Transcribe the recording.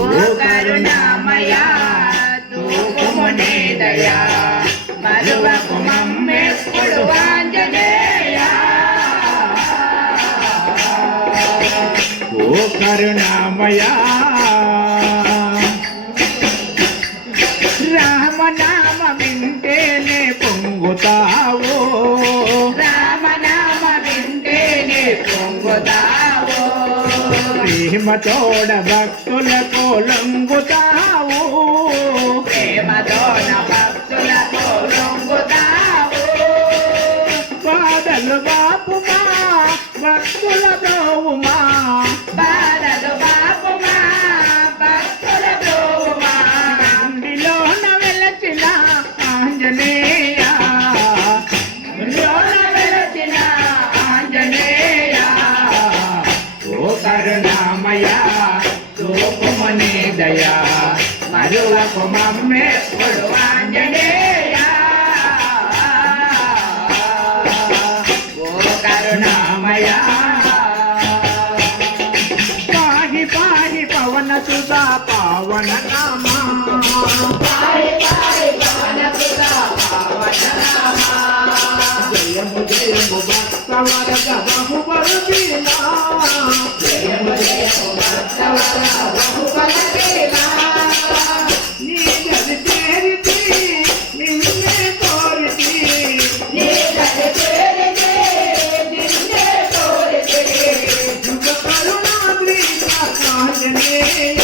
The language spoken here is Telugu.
ఓ కరుణామయా చూపుము నీ దయా మరువకు మమ్మెప్పుడు ఆంజనేయా ఓ కరుణామయా రామనామ వింటేనే పొంగుతావో రామనామ వింటేనే పొంగుతావో ప్రేమ తోడ భక్తులకు లొంగుతావు ప్రేమతోన భక్తులకు లొంగుతావు బాధలు బాపుమా భక్తుల బ్రోవుమా బాధలు బాపుమా భక్తుల బ్రోవుమా ఇంటిలోన వెలచిన ఆంజనేయ లోన వెలసిన ఆంజనేయ ఓ కరుణామయ చూపుమని దయా మరువకు మమ్మెప్పుడు ఆంజనేయ ఓ కరుణామయ పాహి పాహి పవన సుధా పావన నామా పారి పారి పవన సుధా పావన నామా జయము జయము భక్త వరద బహుబల వీణా జయము జయము భక్తవర బహుబల వీణా నీ గది చేరితి నిన్నే కోరితి నీ గది చేరితే నిన్నే కోరితే కరుణాద్రి ఆంజనేయ